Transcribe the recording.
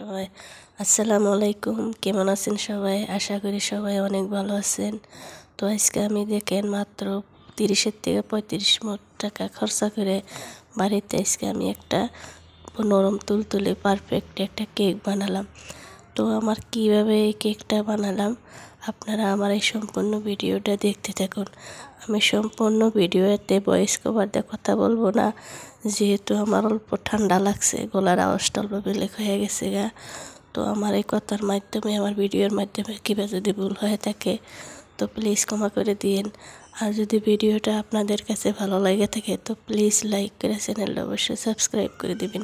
সবাই আসসালামু আলাইকুম। কেমন আছেন সবাই? আশা করি সবাই অনেক ভালো আছেন। তো আজকে আমি দেখেন মাত্র 30 থেকে 35 টাকা খরচা করে বাড়িতে আজকে আমি একটা নরম তুলতুলে পারফেক্ট একটা কেক বানালাম। তো আমার কিভাবে এই কেকটা বানালাম আপনারা আমার এই সম্পূর্ণ ভিডিওটা দেখতে থাকুন। আমি সম্পূর্ণ ভিডিওতে ভয়েস কভার দিয়ে কথা বলবো না, যেহেতু আমার অল্প ঠান্ডা লাগছে, গলার আওয়াজটা অল্প বেলেগ হয়ে গেছে গা। তো আমার এই কথার মাধ্যমে আমার ভিডিওর মাধ্যমে কিবা যদি ভুল হয়ে থাকে তো প্লিজ ক্ষমা করে দিন। আর যদি ভিডিওটা আপনাদের কাছে ভালো লাগে থাকে তো প্লিজ লাইক করে চ্যানেলটা অবশ্যই সাবস্ক্রাইব করে দিবেন।